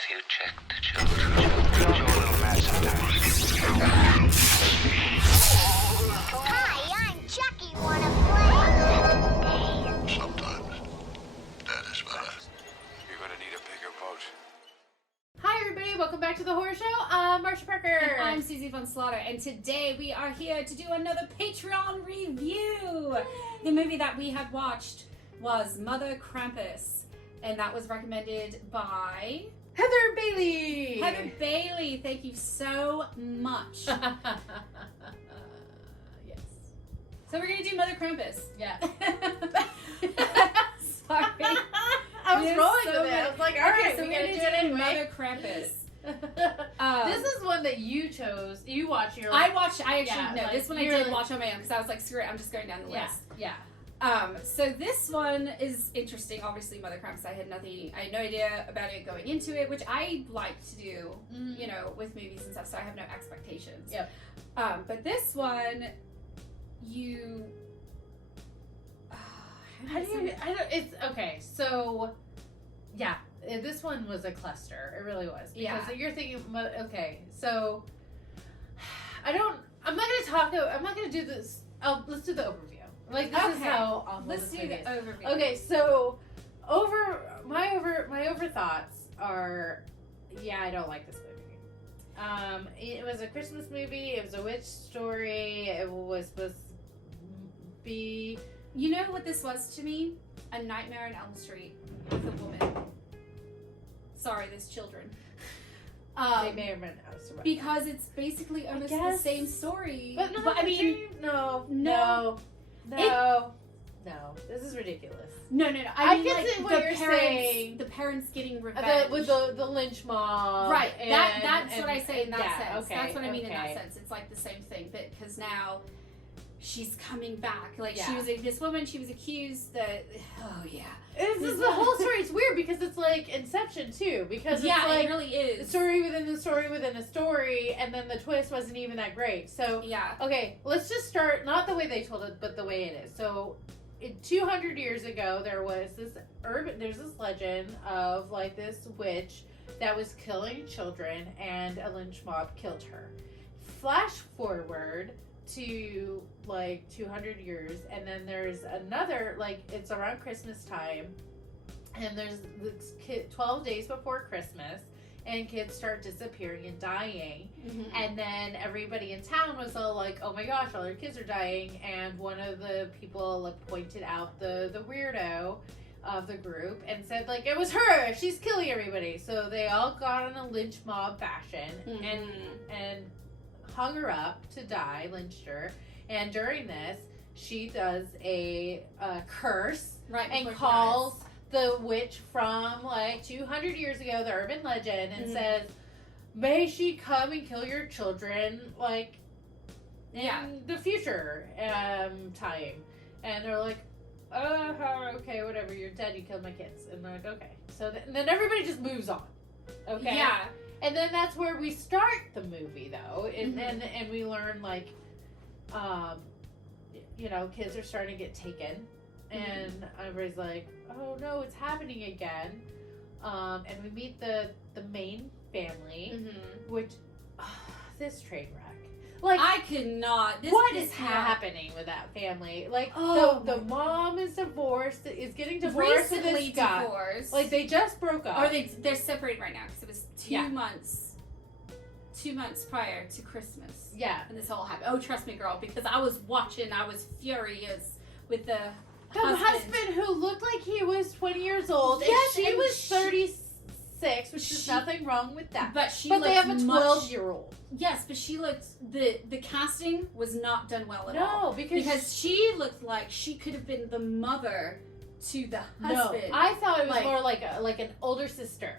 Have you checked the children? You're a little mad sometimes. Hi, I'm Chucky. Wanna play? Sometimes that is better. You're gonna need a bigger boat. Hi everybody, welcome back to the Horror Show. I'm Marcia Parker. And I'm Susie von Slaughter, and today we are here to do another Patreon review. The movie that we had watched was Mother Krampus, and that was recommended by Heather Bailey. Heather Bailey. Thank you so much. Yes. So we're gonna do Mother Krampus. Yeah. Sorry. I was Yes, rolling so with it. I was like, all Okay, right, so we we're gotta gonna do it anyway. Mother Krampus. This is one that you chose. You watched your. I actually Yeah, no. like, This one I you're did like- watch on my own because I was like, screw it, I'm just going down the Yeah. list. Yeah. So this one is interesting. Obviously, Mother Krampus. I had no idea about it going into it, which I like to do, you know, with movies and stuff. So I have no expectations. Yep. But this one, you. How do you? I don't. It's okay. So, yeah, this one was a cluster. It really was. Because Yeah. you're thinking, okay, so I don't. I'm not gonna do this. Let's do the overview. Like this is Okay. how awful Let's this do movie the is. overview. Okay, so my over thoughts are, yeah, I don't like this movie. It was a Christmas movie. It was a witch story. It was supposed to be. You know what this was to me? A Nightmare on Elm Street with a woman. Sorry, there's children. They may have been out survived. Because it's basically almost the guess. same story. But not I mean, no. This is ridiculous. no. I mean, can like, see what you're saying. The parents getting revenge. With the lynch mob. right. And, that's what I say in that yeah, sense. okay, That's what I mean in that okay. sense. It's like the same thing, but because now she's coming back. Like Yeah. she was this woman. She was accused that. Oh yeah. This is the whole story. It's weird because it's like Inception too. Because Yeah, it's like it really is. story within the story within a story, and then the twist wasn't even that great. So Yeah. okay, let's just start not the way they told it, but the way it is. So, 200 years ago, there's this legend of like this witch that was killing children, and a lynch mob killed her. Flash forward to like 200 years, and then there's another, like, it's around Christmas time, and there's this kid 12 days before Christmas, and kids start disappearing and dying. Mm-hmm. And then everybody in town was all like, oh my gosh, all our kids are dying. And one of the people like pointed out the weirdo of the group and said like, it was her, she's killing everybody. So they all got on a lynch mob fashion and hung her up to die, lynched her. And during this, she does a curse, Right. and before she calls dies. the witch from like 200 years ago, the urban legend, and Mhm. says, may she come and kill your children like in Yeah. the future time. And they're like, okay, whatever, you're dead, you killed my kids. And they're like, okay. So then everybody just moves on. Okay. Yeah. And then that's where we start the movie, though, and Mhm. and we learn like, you know, kids are starting to get taken, and everybody's like, oh no, it's happening again, and we meet the main family, Mm-hmm. which this train wreck, like. I could not. What is happening with that family? Like, Oh the my mom is divorced, is getting divorced with Recently this guy. divorced. Like, they just broke up. Or they're separated right now because it was 2 Yeah. months. 2 months prior to Christmas. Yeah. And this whole happened. Oh, trust me, girl, because I was watching. I was furious with the The husband who looked like he was 20 years old, Yes, and she and was she- 36, which is she- nothing wrong with that. But she But they looked have a much- 12-year-old. Yes, but she looked. The casting was not done well at all. No, because she looked like she could have been the mother to the husband. no, I thought it was Like- more like an older sister.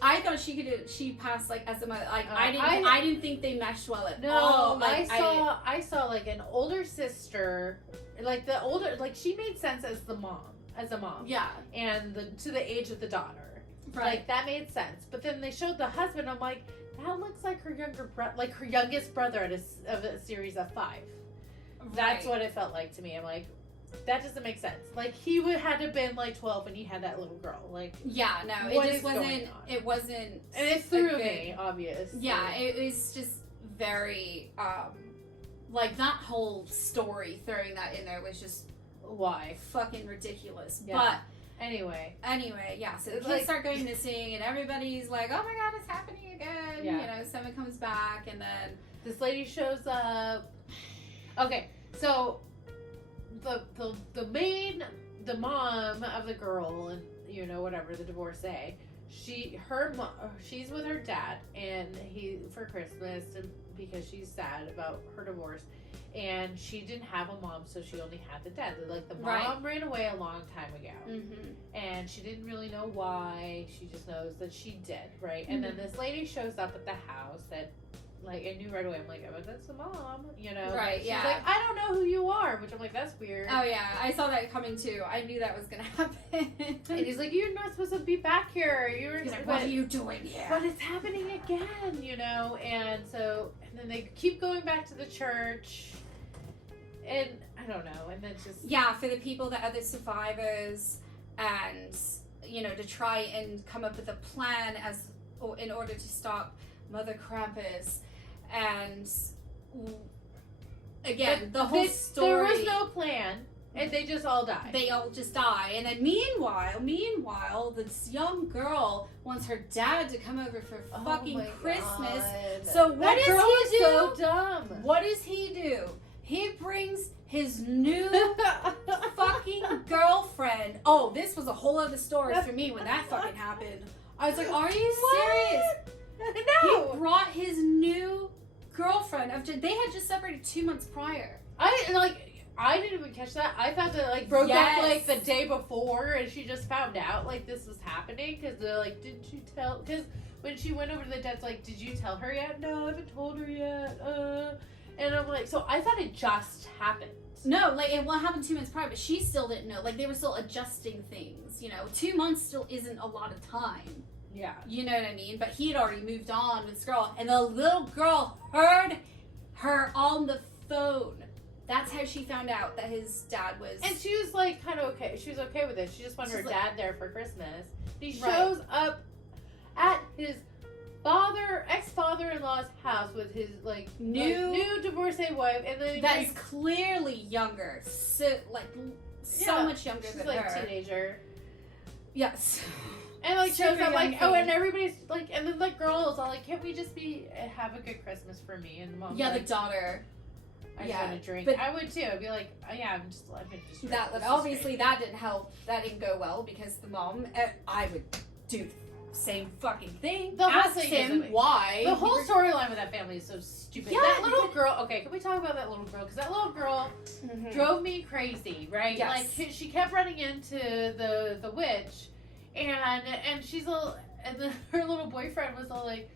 I thought she could. She passed like as a mother. Like Oh, I didn't think they meshed well at No, all. Like, I saw like an older sister, like the older, like she made sense as the mom, as a mom. Yeah. And to the age of the daughter. Right. Like that made sense. But then they showed the husband. I'm like, that looks like her her youngest brother of a series of 5. That's Right. what it felt like to me. I'm like, that doesn't make sense. Like, he would had to have been like 12 when he had that little girl. Like, Yeah, no, what it is just wasn't. going on? It wasn't. and it a threw good- me, obvious. Yeah, it was just very like that whole story throwing that in there was just Why? fucking ridiculous. Yeah. Anyway. But anyway, yeah. So the It's kids like- start going missing, and everybody's like, "Oh my god, it's happening again!" Yeah. You know, someone comes back, and then This lady shows up. Okay, so the mom of the girl, and you know, whatever, the divorcee, she's with her dad, and he for Christmas, and because she's sad about her divorce, and she didn't have a mom, so she only had the dad. Like, the mom ran away a long time ago, and she didn't really know why. She just knows that she did, right? And then this lady shows up at the house that, like, I knew right away. I'm like, oh, that's the mom, you know? Right, She's yeah. like, I don't know who you are, which I'm like, that's weird. oh yeah, I saw that coming too. I knew that was gonna happen. And he's like, you're not supposed to be back here. He's like, "What are you doing here?" But it's happening again, you know? And then they keep going back to the church. And I don't know. And then just. Yeah, for the people that are the survivors, and you know, to try and come up with a plan in order to stop Mother Krampus, and again, But the whole story. There was no plan, and they just all died. They all just die, and then meanwhile, this young girl wants her dad to come over for Oh fucking my Christmas. God. So what That does girl he is do? so dumb. What does he do? He brings his new fucking girlfriend. Oh, this was a whole other story for me when that fucking happened. I was like, are you serious? No. He brought his new girlfriend. They had just separated 2 months prior. I didn't even catch that. I thought that like broke Yes. up like the day before, and she just found out like this was happening because they're like, didn't you tell? Because when she went over to the dad's like, did you tell her yet? No, I haven't told her yet. And I'm like, so I thought it just happened. No, like it happened 2 months prior, but she still didn't know. Like they were still adjusting things. You know, 2 months still isn't a lot of time. Yeah. You know what I mean? But he had already moved on with this girl, and the little girl heard her on the phone. That's how she found out that his dad was. And she was like kind of okay. She was okay with it. She just wanted She's her like- dad there for Christmas. He Right. shows up at his ex-father-in-law's house with his like new divorcee wife, and then that is clearly younger, so Yeah. much younger she's than like her. teenager. Yes. And like shows Super up like, young oh, and thing. everybody's like, and then the girl is all like, can't we just have a good Christmas for me? And the mom's Yeah, the like, daughter. I just yeah, want to drink. but- I would too. I'd be like, oh, yeah, I'm just That this would is obviously great. that didn't help. That didn't go well because the mom. I would do the same fucking thing. The whole Ask thing him is- why. The whole storyline with that family is so stupid. Yeah, that little but- girl. Okay, can we talk about that little girl? Because that little girl Mhm. drove me crazy, right? Yes. Like she kept running into the witch, and she's all, and then her little boyfriend was all like,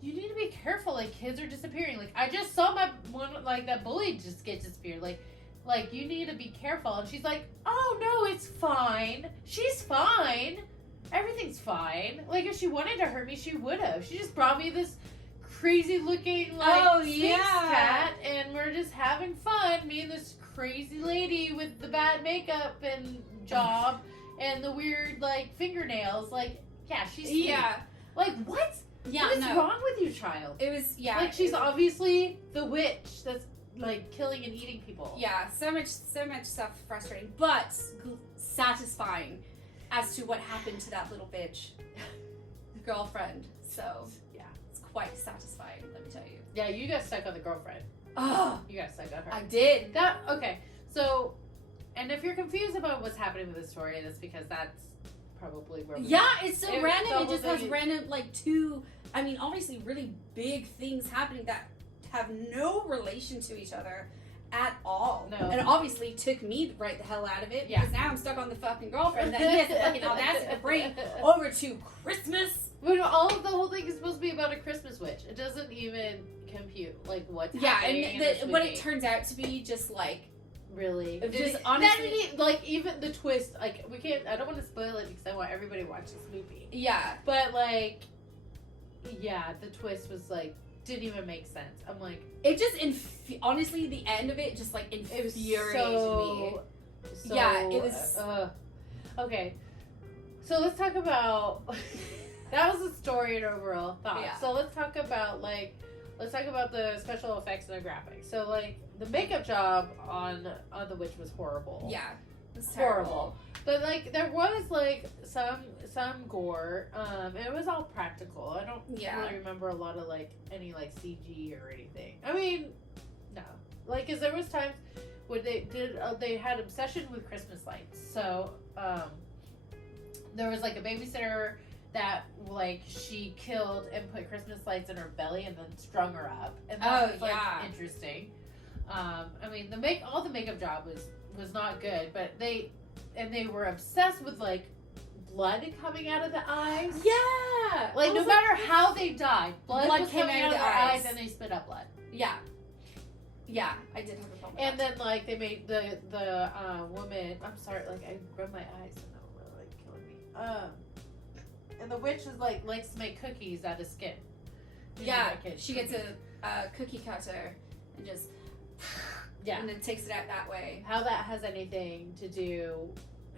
you need to be careful. Like kids are disappearing. Like I just saw my one like that bully just get disappeared. Like you need to be careful. And she's like, oh no, it's fine. She's fine. Everything's fine. Like if she wanted to hurt me, she would have. She just brought me this crazy looking like Sphinx yeah. cat, and we're just having fun. Me and this crazy lady with the bad makeup and job and the weird like fingernails. Like yeah, she's sweet. Yeah. Like what? Yeah. What is no. wrong with you, child? It was Like she's obviously the witch that's like killing and eating people. Yeah, so much stuff frustrating, but satisfying as to what happened to that little bitch girlfriend. So Yeah. it's quite satisfying, let me tell you. Yeah, you got stuck on the girlfriend. Oh, You got stuck on her. I did. That okay. So, and if you're confused about what's happening with the story, that's because that's probably where. Yeah, it's so It- random. the It just whole has thing- random, like, two, I mean, obviously really big things happening that have no relation to each other at all. No. And it obviously took me to write the hell out of it Yeah. because now I'm stuck on the fucking girlfriend that he has the fucking audacity to bring over to Christmas. When all of the whole thing is supposed to be about a Christmas witch, it doesn't even compute like what's Yeah, happening. in and this what movie. it turns out to be just like, Really, It Did just it- honestly- that didn't- like even the twist. Like we can't. I don't want to spoil it because I want everybody to watch this movie. yeah. But like, yeah, the twist was like didn't even make sense. I'm like, It just, honestly, the end of it just like it was infuriated so me. So, Yeah, it was- okay. So let's talk about that was the story and overall thought. Yeah. So let's talk about the special effects and the graphics. So like the makeup job on the witch was horrible. Yeah. It's Horrible. But like there was like some gore. It was all practical. I don't really remember a lot of like any like CG or anything. I mean, no. Like, cause there was times when they had obsession with Christmas lights. So there was like a babysitter that like she killed and put Christmas lights in her belly and then strung her up, and that was like interesting. I mean all the makeup job was not good, but they were obsessed with like blood coming out of the eyes. Yeah. Like no matter how they died, blood was came coming out of their eyes and they spit up blood. Yeah. Yeah, I did have a problem with And that. then like they made the woman. I'm sorry, like I rubbed my eyes and that was like killing me. And the witch is like likes to make cookies out of skin. Yeah, she gets a cookie cutter and just and then takes it out that way. How that has anything to do,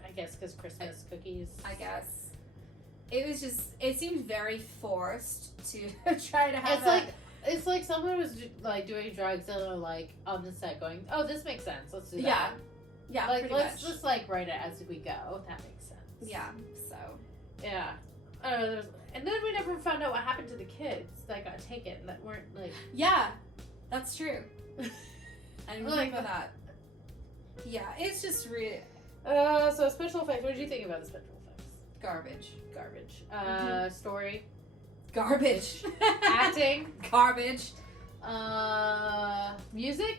I guess, because Christmas cookies. I guess it was just. It seemed very forced to try to have. It's like someone was like doing drugs and they're like on the set going, "Oh, this makes sense. Let's do that." Yeah. Like pretty let's much. just like write it as we go. That makes sense. Yeah. So. Yeah. And then we never found out what happened to the kids that got taken that weren't like. Yeah, that's true. I remember Like- that. Yeah, it's just really So special effects. What did you think about the special effects? garbage. Garbage. Story. Garbage. Acting. Garbage. Music.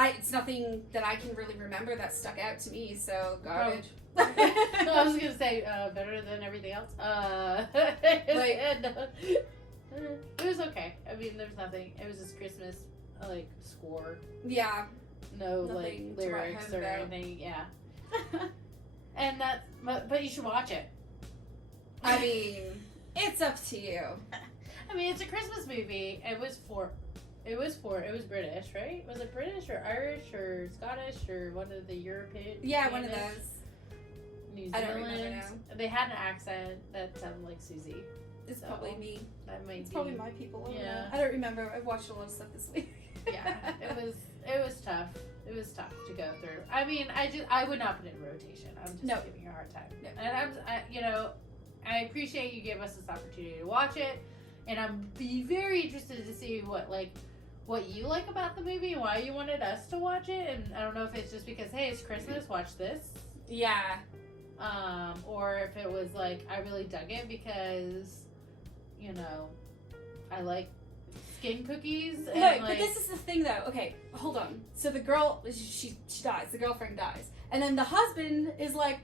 It's nothing that I can really remember that stuck out to me. So garbage. I was gonna say better than everything else. It was okay. I mean, there's nothing. It was just Christmas like score. Yeah. No Nothing like to write lyrics home or about. anything. Yeah. And that's but you should watch it. I mean, it's up to you. I mean, it's a Christmas movie. It was British, right? Was it British or Irish or Scottish or one of the European? Yeah, one of those. New I don't remember Zealand. They had an accent that sounded like Susie. It's So, probably me. That might It's be. probably my people. I don't Yeah. know. I don't remember. I've watched a lot of stuff this week. Yeah, it was tough. It was tough to go through. I mean, I would not put it in rotation. I'm just No. giving you a hard time. No. And I appreciate you gave us this opportunity to watch it, and I'm be very interested to see what you like about the movie and why you wanted us to watch it. And I don't know if it's just because hey, it's Christmas, watch this. Yeah. Or if it was like I really dug it because, I like skin cookies. And Look, but this is the thing though. Okay, hold on. So the girl, she dies. The girlfriend dies, and then the husband is like,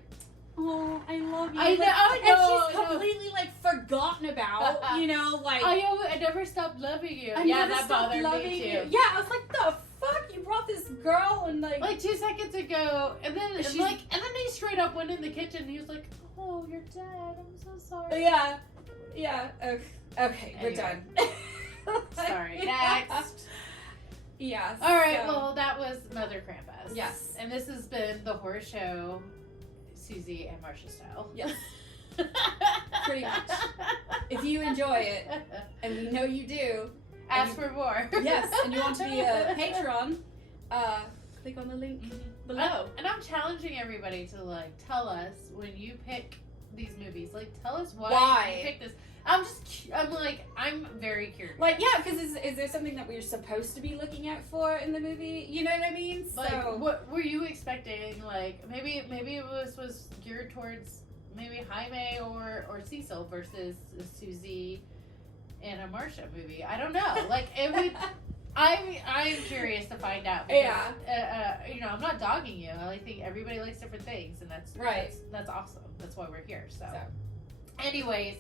"Oh, I love you." I know, and I she's know. completely forgotten about. I never stopped loving you. I yeah, never that stopped bothered loving me too. you. Yeah, I was like, the fuck, you brought this girl and Like 2 seconds ago, and then She's- and then he straight up went in the kitchen. And he was like, "Oh, you're dead. I'm so sorry." yeah. Okay, we're Anyway. done. Sorry. Next. Yeah. All right. so- Well, that was Mother Krampus. Yes. And this has been the horror show, Susie and Marcia style. Yes. Pretty much. If you enjoy it, and we know you do, Ask for more. yes, and you want to be a patron, click on the link below. And I'm challenging everybody to tell us when you pick these movies. Tell us why you pick this. I'm very curious. Because is there something that we're supposed to be looking out for in the movie? You know what I mean? So What were you expecting? Maybe it was geared towards maybe Jaime or Cecil versus Susie in a Marcia movie. I don't know. It would. I'm curious to find out. Because, I'm not dogging you. I think everybody likes different things, and that's Right. That's awesome. That's why we're here. So, anyways,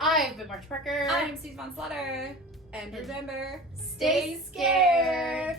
I've been Marcia Parker. I'm Susie Von Slaughter, and remember, Stay scared.